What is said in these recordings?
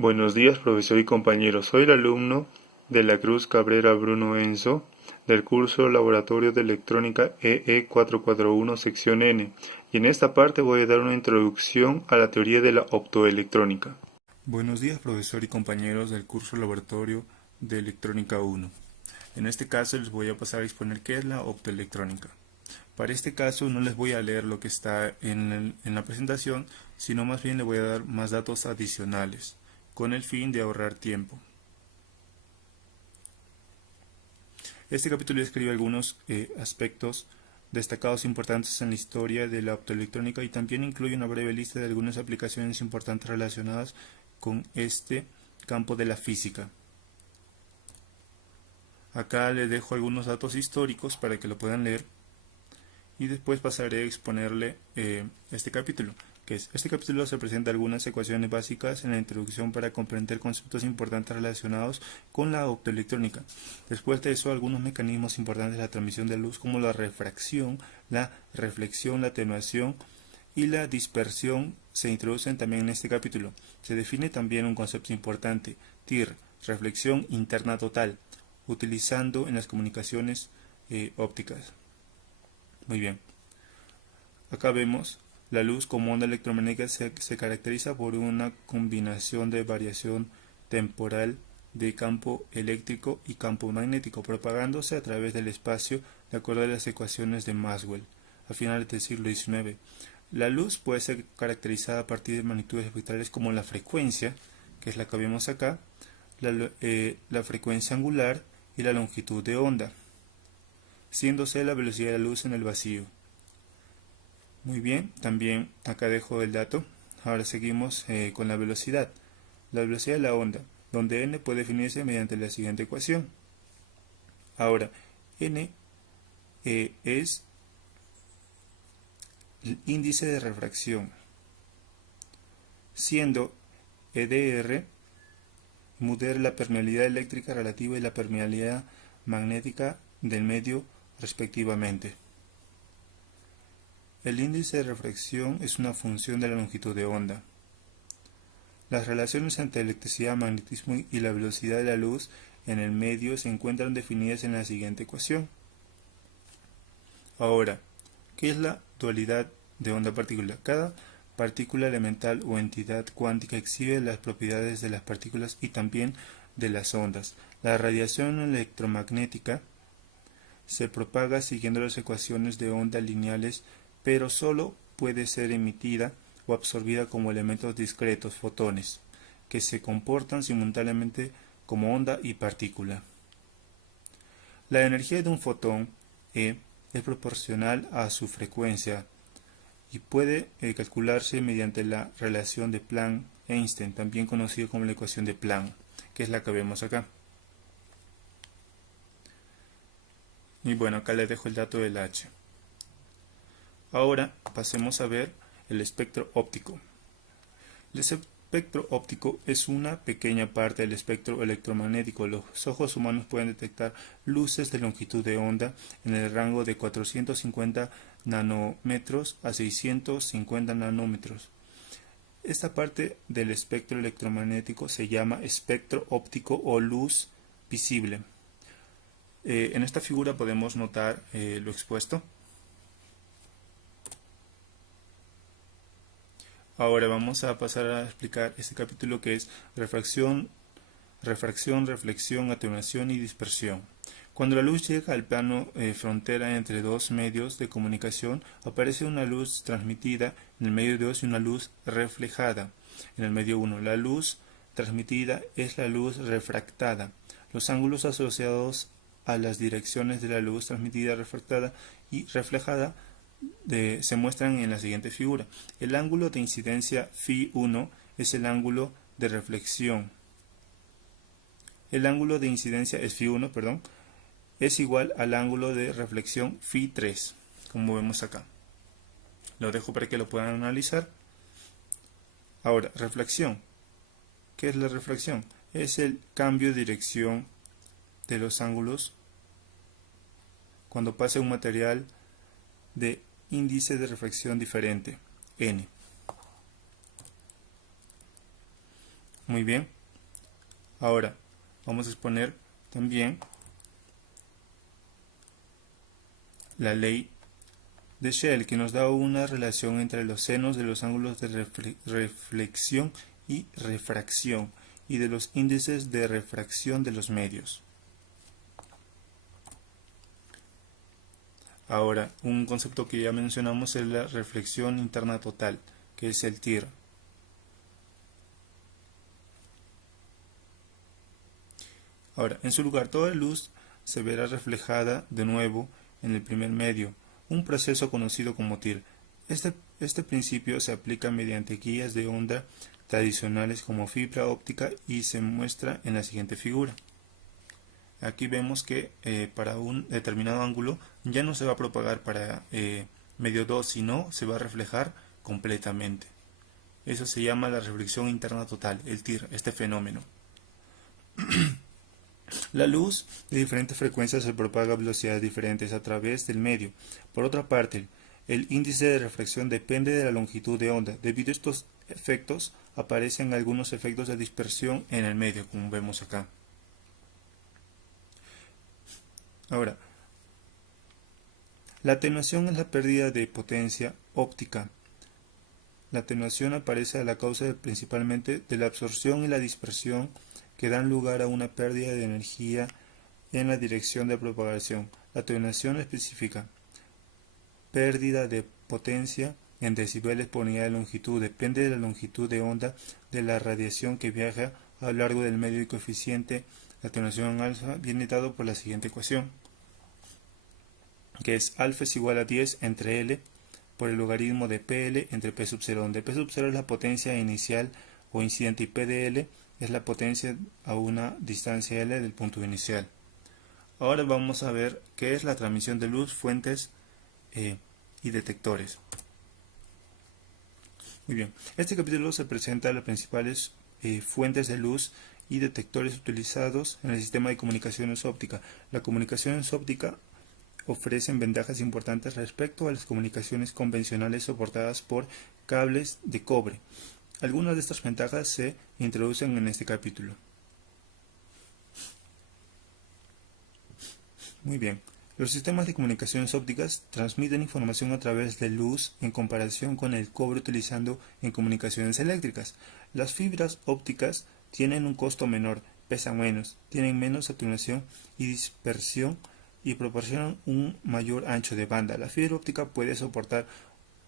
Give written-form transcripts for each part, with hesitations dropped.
Buenos días, profesor y compañeros. Soy el alumno de la Cruz Cabrera Bruno Enzo del curso Laboratorio de Electrónica EE441 sección N, y en esta parte voy a dar una introducción a la teoría de la optoelectrónica. Buenos días, profesor y compañeros del curso Laboratorio de Electrónica 1. En este caso les voy a pasar a exponer qué es la optoelectrónica. Para este caso no les voy a leer lo que está en la presentación, sino más bien le voy a dar más datos adicionales, con el fin de ahorrar tiempo. Este capítulo describe algunos aspectos destacados importantes en la historia de la optoelectrónica y también incluye una breve lista de algunas aplicaciones importantes relacionadas con este campo de la física. Acá les dejo algunos datos históricos para que lo puedan leer y después pasaré a exponerle este capítulo. Este capítulo se presenta algunas ecuaciones básicas en la introducción para comprender conceptos importantes relacionados con la optoelectrónica. Después de eso, algunos mecanismos importantes de la transmisión de luz como la refracción, la reflexión, la atenuación y la dispersión se introducen también en este capítulo. Se define también un concepto importante, TIR, reflexión interna total, utilizando en las comunicaciones ópticas. Muy bien. Acá vemos la luz como onda electromagnética se caracteriza por una combinación de variación temporal de campo eléctrico y campo magnético, propagándose a través del espacio de acuerdo a las ecuaciones de Maxwell a finales del siglo XIX. La luz puede ser caracterizada a partir de magnitudes espectrales como la frecuencia, que es la que vemos acá, la frecuencia angular y la longitud de onda, siendo C la velocidad de la luz en el vacío. Muy bien, también acá dejo el dato. Ahora seguimos con la velocidad. La velocidad de la onda, donde n puede definirse mediante la siguiente ecuación. Ahora, n es el índice de refracción, siendo EdR medir la permeabilidad eléctrica relativa y la permeabilidad magnética del medio respectivamente. El índice de refracción es una función de la longitud de onda. Las relaciones entre electricidad, magnetismo y la velocidad de la luz en el medio se encuentran definidas en la siguiente ecuación. Ahora, ¿qué es la dualidad de onda-partícula? Cada partícula elemental o entidad cuántica exhibe las propiedades de las partículas y también de las ondas. La radiación electromagnética se propaga siguiendo las ecuaciones de onda lineales, pero solo puede ser emitida o absorbida como elementos discretos, fotones, que se comportan simultáneamente como onda y partícula. La energía de un fotón E es proporcional a su frecuencia y puede calcularse mediante la relación de Planck-Einstein, también conocida como la ecuación de Planck, que es la que vemos acá. Y bueno, acá les dejo el dato del H. Ahora pasemos a ver el espectro óptico. El espectro óptico es una pequeña parte del espectro electromagnético. Los ojos humanos pueden detectar luces de longitud de onda en el rango de 450 nanómetros a 650 nanómetros. Esta parte del espectro electromagnético se llama espectro óptico o luz visible. En esta figura podemos notar lo expuesto. Ahora vamos a pasar a explicar este capítulo que es refracción, reflexión, atenuación y dispersión. Cuando la luz llega al plano frontera entre dos medios de comunicación, aparece una luz transmitida en el medio 2 y una luz reflejada en el medio 1. La luz transmitida es la luz refractada. Los ángulos asociados a las direcciones de la luz transmitida, refractada y reflejada se muestran en la siguiente figura. El ángulo de incidencia Φ1 es el ángulo de reflexión. El ángulo de incidencia es Φ1, perdón, es igual al ángulo de reflexión Φ3, como vemos acá. Lo dejo para que lo puedan analizar. Ahora, reflexión. ¿Qué es la reflexión? Es el cambio de dirección de los ángulos cuando pasa un material de índice de refracción diferente, n. Muy bien. Ahora vamos a exponer también la ley de Shell, que nos da una relación entre los senos de los ángulos de reflexión y refracción y de los índices de refracción de los medios. Ahora, un concepto que ya mencionamos es la reflexión interna total, que es el TIR. Ahora, en su lugar, toda luz se verá reflejada de nuevo en el primer medio, un proceso conocido como TIR. Este principio se aplica mediante guías de onda tradicionales como fibra óptica y se muestra en la siguiente figura. Aquí vemos que para un determinado ángulo ya no se va a propagar para medio 2, sino se va a reflejar completamente. Eso se llama la reflexión interna total, el TIR, este fenómeno. La luz de diferentes frecuencias se propaga a velocidades diferentes a través del medio. Por otra parte, el índice de refracción depende de la longitud de onda. Debido a estos efectos, aparecen algunos efectos de dispersión en el medio, como vemos acá. Ahora, la atenuación es la pérdida de potencia óptica. La atenuación aparece a la causa principalmente de la absorción y la dispersión que dan lugar a una pérdida de energía en la dirección de propagación. La atenuación específica: pérdida de potencia en decibeles por unidad de longitud. Depende de la longitud de onda de la radiación que viaja a lo largo del medio y coeficiente de atenuación alfa viene dado por la siguiente ecuación, que es alfa es igual a 10 entre L por el logaritmo de PL entre P sub 0, donde P sub 0 es la potencia inicial o incidente y P de L es la potencia a una distancia L del punto inicial. Ahora vamos a ver qué es la transmisión de luz, fuentes y detectores. Muy bien, este capítulo se presenta las principales fuentes de luz y detectores utilizados en el sistema de comunicaciones ópticas. La comunicación óptica ofrecen ventajas importantes respecto a las comunicaciones convencionales soportadas por cables de cobre. Algunas de estas ventajas se introducen en este capítulo. Muy bien. Los sistemas de comunicaciones ópticas transmiten información a través de luz en comparación con el cobre utilizando en comunicaciones eléctricas. Las fibras ópticas tienen un costo menor, pesan menos, tienen menos atenuación y dispersión y proporcionan un mayor ancho de banda. La fibra óptica puede soportar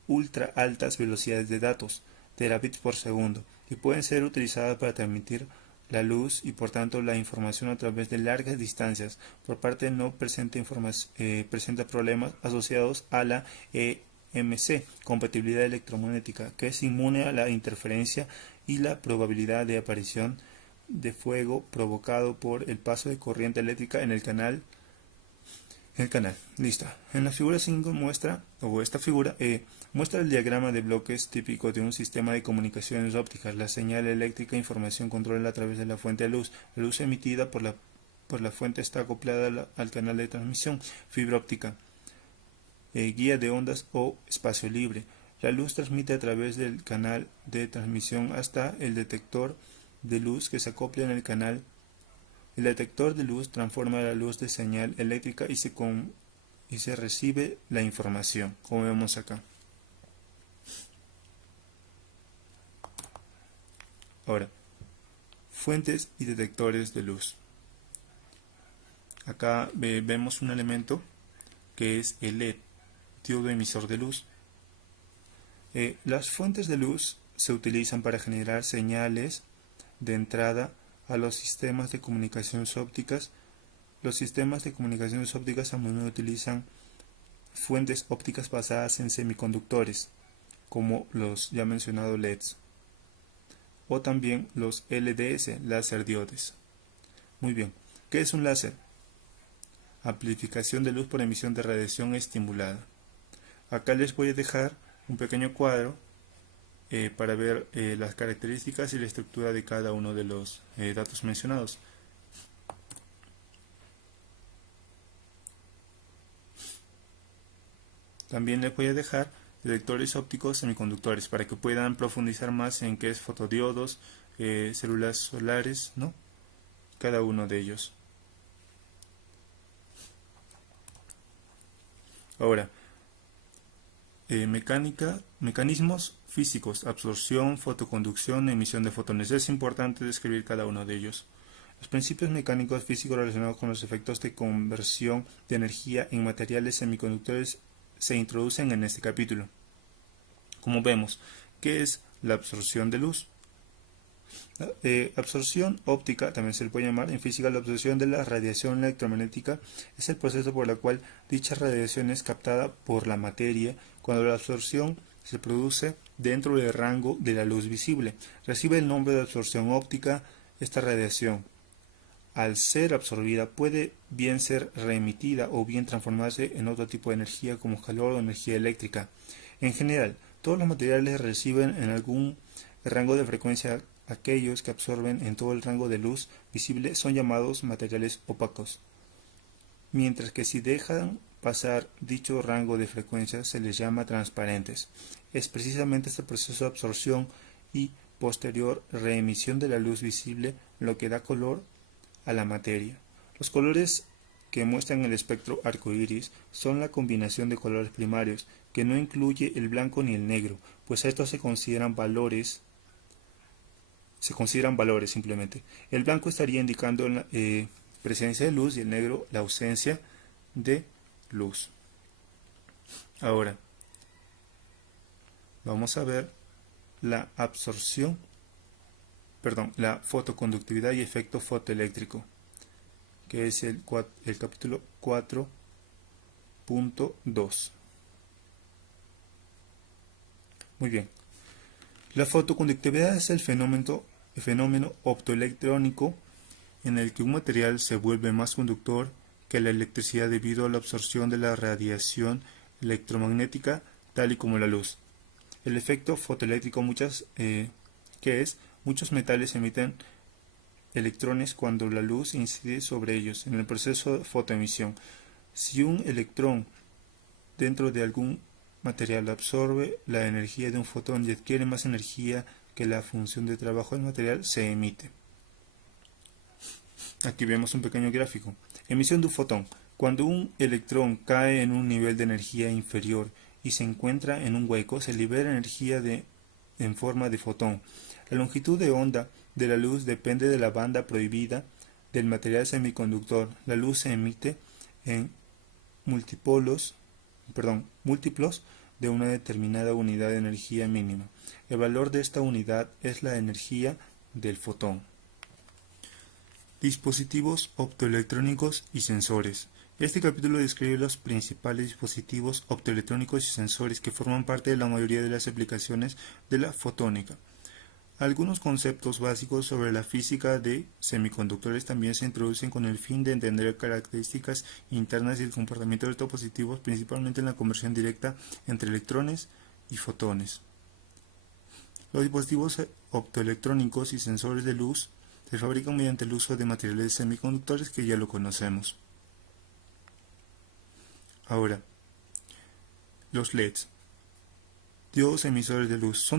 ultra altas velocidades de datos, terabits por segundo, y pueden ser utilizadas para transmitir la luz y por tanto la información a través de largas distancias. Por parte no presenta problemas asociados a la EMC, compatibilidad electromagnética, que es inmune a la interferencia y la probabilidad de aparición de fuego provocado por el paso de corriente eléctrica en el canal. Listo. En la figura 5 muestra el diagrama de bloques típico de un sistema de comunicaciones ópticas. La señal eléctrica información controla a través de la fuente de luz. La luz emitida por la fuente está acoplada al canal de transmisión, fibra óptica, guía de ondas o espacio libre. La luz transmite a través del canal de transmisión hasta el detector de luz que se acopla en el canal. El detector de luz transforma la luz de señal eléctrica y se recibe la información, como vemos acá. Ahora, fuentes y detectores de luz. Acá vemos un elemento que es el LED, diodo emisor de luz. Las fuentes de luz se utilizan para generar señales de entrada a los sistemas de comunicaciones ópticas. Los sistemas de comunicaciones ópticas a menudo utilizan fuentes ópticas basadas en semiconductores, como los ya mencionados LEDs, o también los LDS, láser diodes. Muy bien, ¿qué es un láser? Amplificación de luz por emisión de radiación estimulada. Acá les voy a dejar un pequeño cuadro para ver las características y la estructura de cada uno de los datos mencionados. También les voy a dejar detectores ópticos semiconductores para que puedan profundizar más en qué es fotodiodos, células solares, ¿no? Cada uno de ellos. Ahora, mecanismos físicos, absorción, fotoconducción, emisión de fotones. Es importante describir cada uno de ellos. Los principios mecánicos físicos relacionados con los efectos de conversión de energía en materiales semiconductores se introducen en este capítulo. Como vemos, ¿qué es la absorción de luz? Absorción óptica, también se le puede llamar en física la absorción de la radiación electromagnética, es el proceso por el cual dicha radiación es captada por la materia cuando la absorción se produce dentro del rango de la luz visible. Recibe el nombre de absorción óptica esta radiación. Al ser absorbida puede bien ser reemitida o bien transformarse en otro tipo de energía como calor o energía eléctrica. En general, todos los materiales reciben en algún rango de frecuencia. Aquellos que absorben en todo el rango de luz visible son llamados materiales opacos, mientras que si dejan pasar dicho rango de frecuencia se les llama transparentes. Es precisamente este proceso de absorción y posterior reemisión de la luz visible lo que da color a la materia. Los colores que muestran el espectro arcoíris son la combinación de colores primarios, que no incluye el blanco ni el negro, pues estos se consideran valores simplemente. El blanco estaría indicando la presencia de luz y el negro la ausencia de luz. Ahora, vamos a ver la fotoconductividad y efecto fotoeléctrico, que es el capítulo 4.2. Muy bien. La fotoconductividad es el fenómeno optoelectrónico en el que un material se vuelve más conductor que la electricidad debido a la absorción de la radiación electromagnética, tal y como la luz. El efecto fotoeléctrico muchos metales emiten electrones cuando la luz incide sobre ellos en el proceso de fotoemisión. Si un electrón dentro de algún material absorbe la energía de un fotón y adquiere más energía que la función de trabajo del material, se emite. Aquí vemos un pequeño gráfico. Emisión de un fotón. Cuando un electrón cae en un nivel de energía inferior y se encuentra en un hueco, se libera energía en forma de fotón. La longitud de onda de la luz depende de la banda prohibida del material semiconductor. La luz se emite en múltiplos de una determinada unidad de energía mínima. El valor de esta unidad es la energía del fotón. Dispositivos optoelectrónicos y sensores. Este capítulo describe los principales dispositivos optoelectrónicos y sensores que forman parte de la mayoría de las aplicaciones de la fotónica. Algunos conceptos básicos sobre la física de semiconductores también se introducen con el fin de entender características internas y el comportamiento de estos dispositivos, principalmente en la conversión directa entre electrones y fotones. Los dispositivos optoelectrónicos y sensores de luz se fabrican mediante el uso de materiales semiconductores que ya lo conocemos. Ahora, los LEDs, diodos emisores de luz,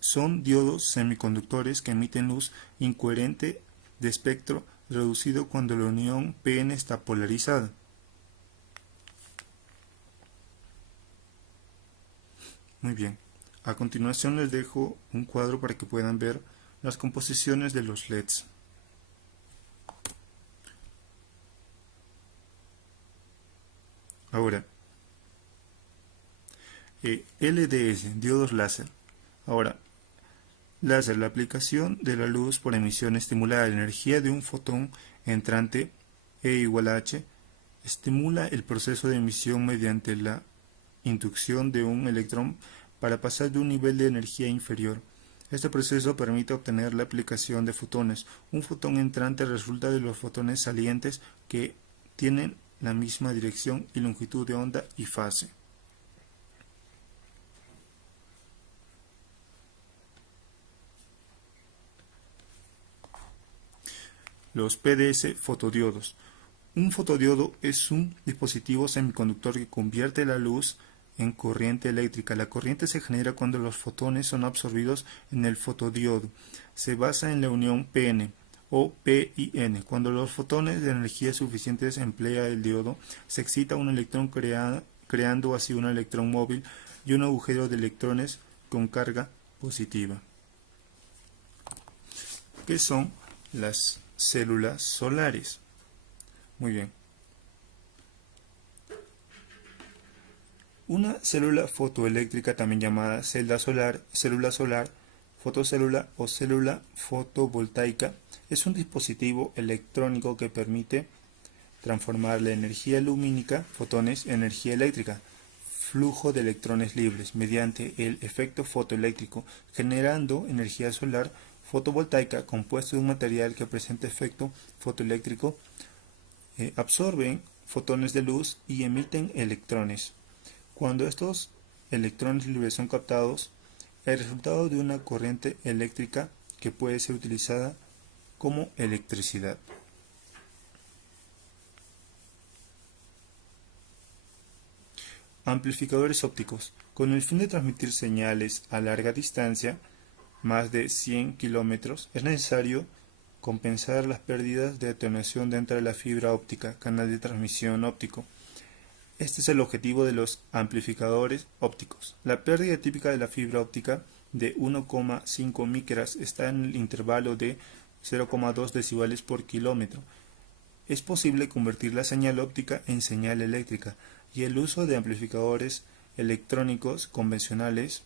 son diodos semiconductores que emiten luz incoherente de espectro reducido cuando la unión PN está polarizada. Muy bien, a continuación les dejo un cuadro para que puedan ver las composiciones de los LEDs. Ahora, LDS, diodos láser. Ahora, láser, la aplicación de la luz por emisión estimulada. La energía de un fotón entrante, E igual a H, estimula el proceso de emisión mediante la inducción de un electrón para pasar de un nivel de energía inferior. Este proceso permite obtener la aplicación de fotones. Un fotón entrante resulta de los fotones salientes que tienen la misma dirección y longitud de onda y fase. Los PDS fotodiodos. Un fotodiodo es un dispositivo semiconductor que convierte la luz en corriente eléctrica. La corriente se genera cuando los fotones son absorbidos en el fotodiodo. Se basa en la unión Pn o P y N. Cuando los fotones de energía suficientes emplea el diodo, se excita un electrón creando así un electrón móvil y un agujero de electrones con carga positiva. ¿Qué son las células solares? Muy bien. Una célula fotoeléctrica, también llamada célula solar, fotocélula o célula fotovoltaica, es un dispositivo electrónico que permite transformar la energía lumínica, fotones, en energía eléctrica, flujo de electrones libres, mediante el efecto fotoeléctrico, generando energía solar fotovoltaica compuesta de un material que presenta efecto fotoeléctrico, absorben fotones de luz y emiten electrones. Cuando estos electrones libres son captados, el resultado de una corriente eléctrica que puede ser utilizada como electricidad. Amplificadores ópticos. Con el fin de transmitir señales a larga distancia, más de 100 kilómetros, es necesario compensar las pérdidas de atenuación dentro de la fibra óptica, canal de transmisión óptico. Este es el objetivo de los amplificadores ópticos. La pérdida típica de la fibra óptica de 1,5 micras está en el intervalo de 0,2 decibelios por kilómetro. Es posible convertir la señal óptica en señal eléctrica y el uso de amplificadores electrónicos convencionales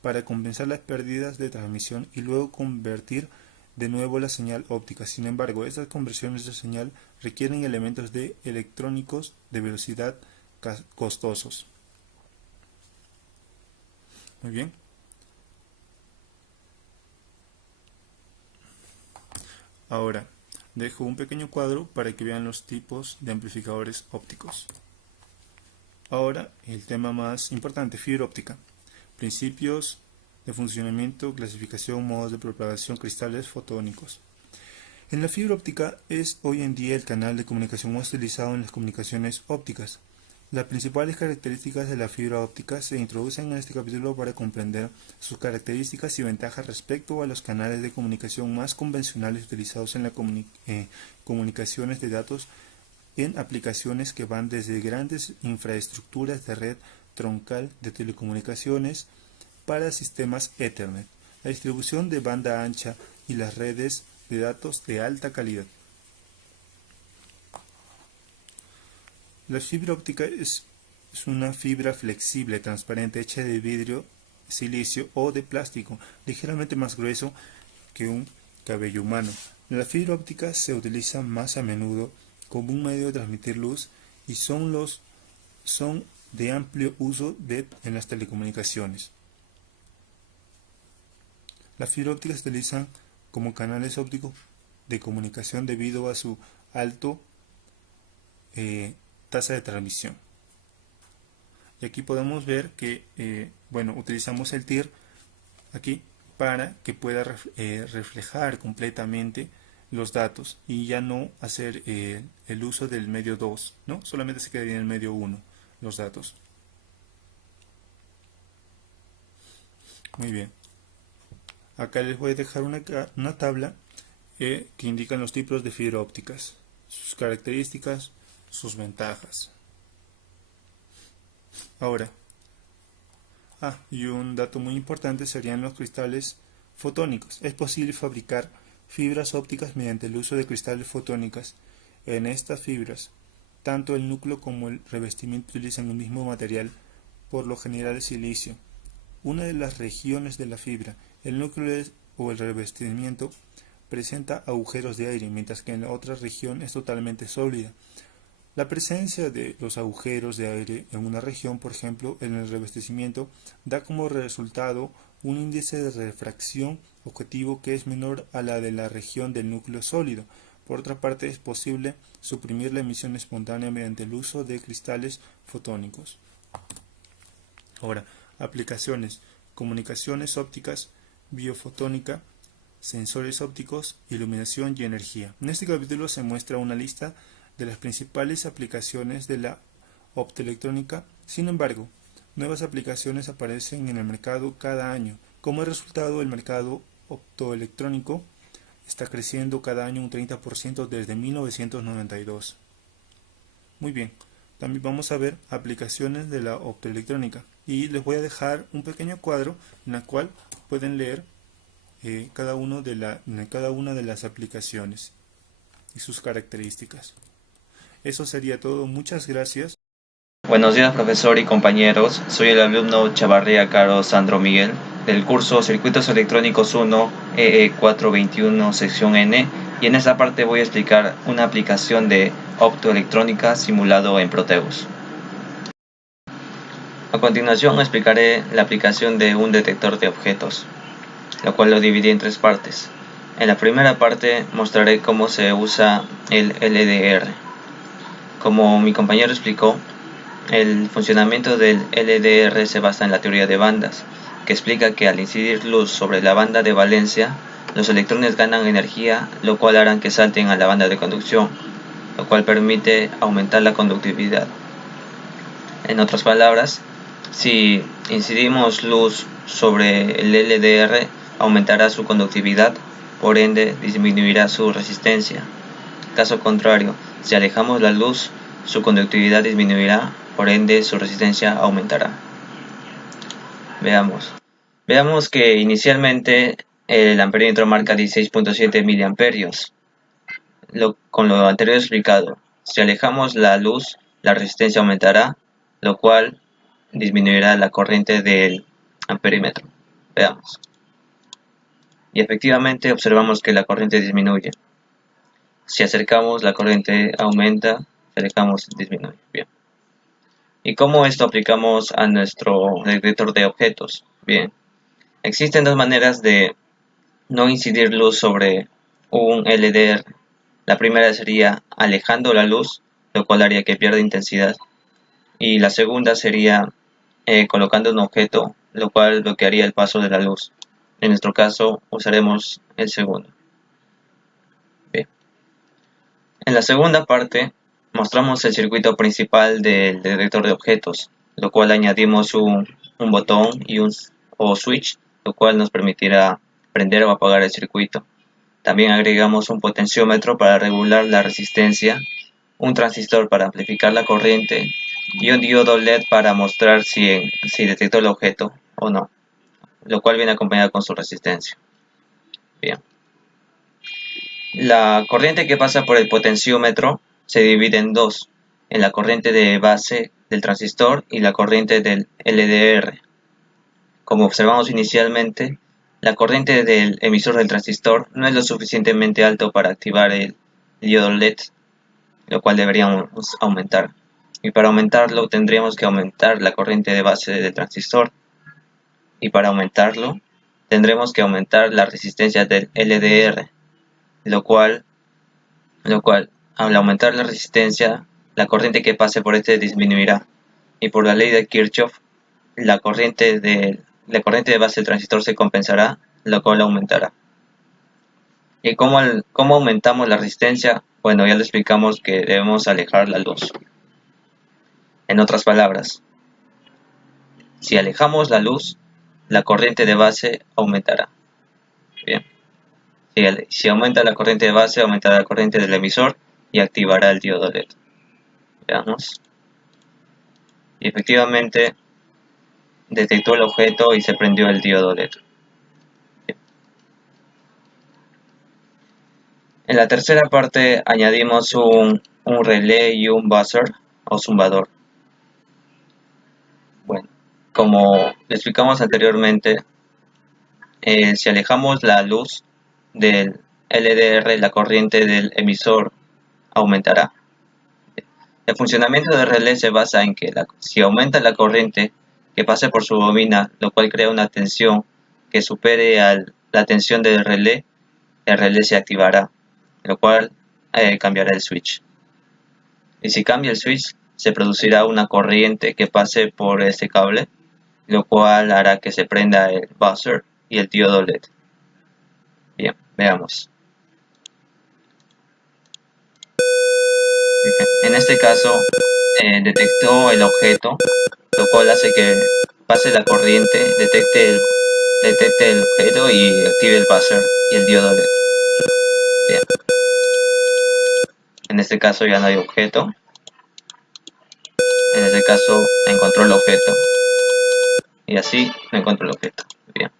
para compensar las pérdidas de transmisión y luego convertir de nuevo la señal óptica. Sin embargo, estas conversiones de señal requieren elementos de electrónicos de velocidad costosos. Muy bien. Ahora, dejo un pequeño cuadro para que vean los tipos de amplificadores ópticos. Ahora, el tema más importante, fibra óptica. Principios de funcionamiento, clasificación, modos de propagación, cristales fotónicos. En la fibra óptica es hoy en día el canal de comunicación más utilizado en las comunicaciones ópticas. Las principales características de la fibra óptica se introducen en este capítulo para comprender sus características y ventajas respecto a los canales de comunicación más convencionales utilizados en las comunicaciones de datos en aplicaciones que van desde grandes infraestructuras de red troncal de telecomunicaciones para sistemas Ethernet, la distribución de banda ancha y las redes de datos de alta calidad. La fibra óptica es una fibra flexible, transparente, hecha de vidrio, silicio o de plástico, ligeramente más grueso que un cabello humano. La fibra óptica se utiliza más a menudo como un medio de transmitir luz y son de amplio uso en las telecomunicaciones. Las fibras ópticas se utilizan como canales ópticos de comunicación debido a su alto tasa de transmisión. Y aquí podemos ver que utilizamos el TIR aquí para que pueda reflejar completamente los datos y ya no hacer el uso del medio 2, ¿no? Solamente se quedaría en el medio 1 los datos. Muy bien. Acá les voy a dejar una tabla que indican los tipos de fibra ópticas, sus características, sus ventajas. Ahora, y un dato muy importante serían los cristales fotónicos. Es posible fabricar fibras ópticas mediante el uso de cristales fotónicos. En estas fibras, tanto el núcleo como el revestimiento utilizan el mismo material, por lo general el silicio. Una de las regiones de la fibra, el núcleo o el revestimiento, presenta agujeros de aire, mientras que en la otra región es totalmente sólida. La presencia de los agujeros de aire en una región, por ejemplo, en el revestimiento, da como resultado un índice de refracción objetivo que es menor a la de la región del núcleo sólido. Por otra parte, es posible suprimir la emisión espontánea mediante el uso de cristales fotónicos. Ahora, aplicaciones: comunicaciones ópticas, biofotónica, sensores ópticos, iluminación y energía. En este capítulo se muestra una lista de las principales aplicaciones de la optoelectrónica. Sin embargo, Nuevas aplicaciones aparecen en el mercado cada año. Como resultado, el mercado optoelectrónico está creciendo cada año un 30% desde 1992. Muy bien, también vamos a ver aplicaciones de la optoelectrónica y les voy a dejar un pequeño cuadro en el cual pueden leer cada una de las aplicaciones y sus características. Eso sería todo. Muchas gracias. Buenos días, profesor y compañeros. Soy el alumno Chavarría Caro Sandro Miguel del curso Circuitos Electrónicos 1 EE421 sección N, y en esta parte voy a explicar una aplicación de optoelectrónica simulado en Proteus. A continuación explicaré la aplicación de un detector de objetos, lo cual lo dividí en tres partes. En la primera parte mostraré cómo se usa el LDR. Como mi compañero explicó, el funcionamiento del LDR se basa en la teoría de bandas, que explica que al incidir luz sobre la banda de valencia, los electrones ganan energía, lo cual hará que salten a la banda de conducción, lo cual permite aumentar la conductividad. En otras palabras, si incidimos luz sobre el LDR, aumentará su conductividad, por ende disminuirá su resistencia. Caso contrario, si alejamos la luz, su conductividad disminuirá, por ende su resistencia aumentará. Veamos que inicialmente el amperímetro marca 16.7 miliamperios. Con lo anterior explicado, si alejamos la luz, la resistencia aumentará, lo cual disminuirá la corriente del amperímetro. Veamos. Y efectivamente observamos que la corriente disminuye. Si acercamos, la corriente aumenta, si alejamos, disminuye. Bien. ¿Y cómo esto aplicamos a nuestro detector de objetos? Bien, existen dos maneras de no incidir luz sobre un LDR. La primera sería alejando la luz, lo cual haría que pierda intensidad. Y la segunda sería colocando un objeto, lo cual bloquearía el paso de la luz. En nuestro caso usaremos el segundo. Bien. En la segunda parte mostramos el circuito principal del detector de objetos, lo cual añadimos un botón y o switch, lo cual nos permitirá prender o apagar el circuito. También agregamos un potenciómetro para regular la resistencia, un transistor para amplificar la corriente y un diodo LED para mostrar si detectó el objeto o no, lo cual viene acompañado con su resistencia. Bien. La corriente que pasa por el potenciómetro se divide en dos, en la corriente de base del transistor y la corriente del LDR. Como observamos inicialmente, la corriente del emisor del transistor no es lo suficientemente alto para activar el diodo LED, lo cual deberíamos aumentar. Y para aumentarlo tendríamos que aumentar la corriente de base del transistor. Y para aumentarlo tendremos que aumentar la resistencia del LDR, lo cual al aumentar la resistencia, la corriente que pase por este disminuirá. Y por la ley de Kirchhoff, la corriente de base del transistor se compensará, lo cual aumentará. ¿Y cómo aumentamos la resistencia? Bueno, ya lo explicamos que debemos alejar la luz. En otras palabras, si alejamos la luz, la corriente de base aumentará. Bien. Si aumenta la corriente de base, aumentará la corriente del emisor y activará el diodo LED. Veamos. Y efectivamente detectó el objeto y se prendió el diodo LED. Bien. En la tercera parte añadimos un relé y un buzzer o zumbador. Bueno, como explicamos anteriormente, si alejamos la luz del LDR, la corriente del emisor aumentará. El funcionamiento del relé se basa en que si aumenta la corriente que pase por su bobina, lo cual crea una tensión que supere la tensión del relé, el relé se activará, lo cual cambiará el switch. Y si cambia el switch, se producirá una corriente que pase por este cable, lo cual hará que se prenda el buzzer y el diodo LED. Bien, veamos. En este caso, detectó el objeto lo cual hace que pase la corriente, detecte el objeto y active el buzzer y el diodo LED. Bien. En este caso ya no hay objeto. En este caso encontró el objeto. Y así no encontró el objeto. Bien.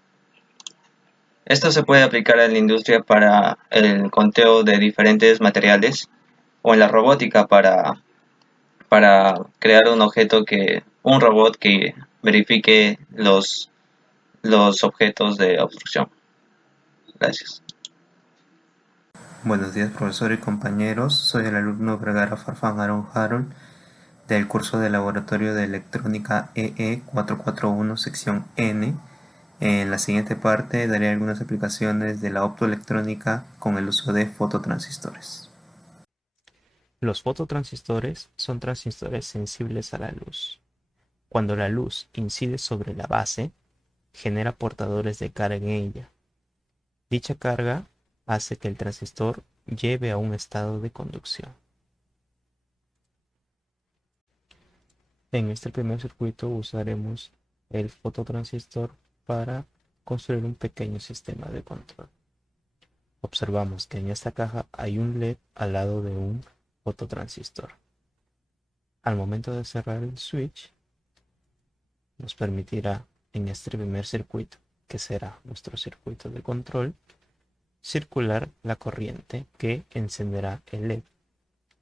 Esto se puede aplicar en la industria para el conteo de diferentes materiales o en la robótica para crear un robot que verifique los objetos de obstrucción. Gracias. Buenos días, profesor y compañeros. Soy el alumno Vergara Farfán Aaron Harold del curso de Laboratorio de Electrónica EE 441, sección N. En la siguiente parte daré algunas aplicaciones de la optoelectrónica con el uso de fototransistores. Los fototransistores son transistores sensibles a la luz. Cuando la luz incide sobre la base, genera portadores de carga en ella. Dicha carga hace que el transistor lleve a un estado de conducción. En este primer circuito usaremos el fototransistor para construir un pequeño sistema de control. Observamos que en esta caja hay un LED al lado de un fototransistor. Al momento de cerrar el switch, nos permitirá en este primer circuito, que será nuestro circuito de control, circular la corriente que encenderá el LED,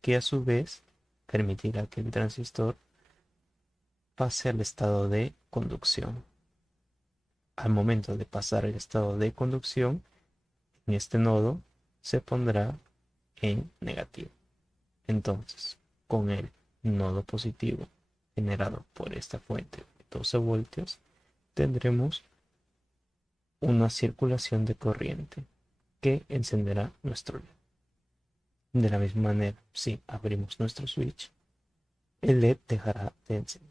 que a su vez permitirá que el transistor pase al estado de conducción. Al momento de pasar el estado de conducción, en este nodo se pondrá en negativo. Entonces, con el nodo positivo generado por esta fuente de 12 voltios, tendremos una circulación de corriente que encenderá nuestro LED. De la misma manera, si abrimos nuestro switch, el LED dejará de encender,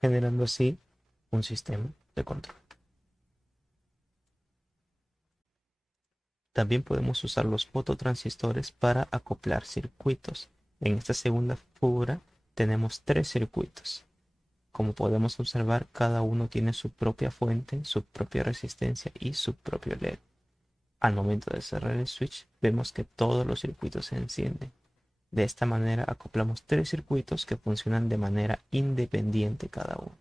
generando así un sistema de control. También podemos usar los fototransistores para acoplar circuitos. En esta segunda figura tenemos 3 circuitos. Como podemos observar, cada uno tiene su propia fuente, su propia resistencia y su propio LED. Al momento de cerrar el switch, vemos que todos los circuitos se encienden. De esta manera acoplamos 3 circuitos que funcionan de manera independiente cada uno.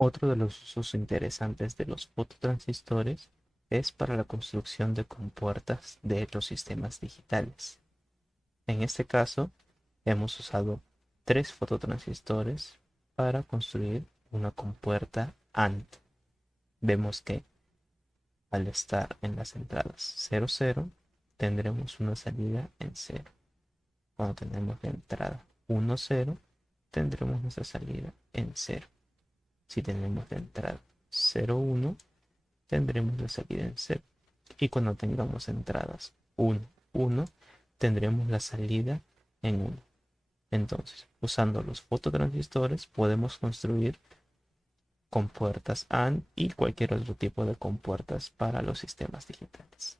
Otro de los usos interesantes de los fototransistores es para la construcción de compuertas de los sistemas digitales. En este caso, hemos usado 3 fototransistores para construir una compuerta AND. Vemos que al estar en las entradas 0, 0, tendremos una salida en 0. Cuando tenemos la entrada 1, 0, tendremos nuestra salida en 0. Si tenemos la entrada 0, 1, tendremos la salida en 0. Y cuando tengamos entradas 1, 1, tendremos la salida en 1. Entonces, usando los fototransistores podemos construir compuertas AND y cualquier otro tipo de compuertas para los sistemas digitales.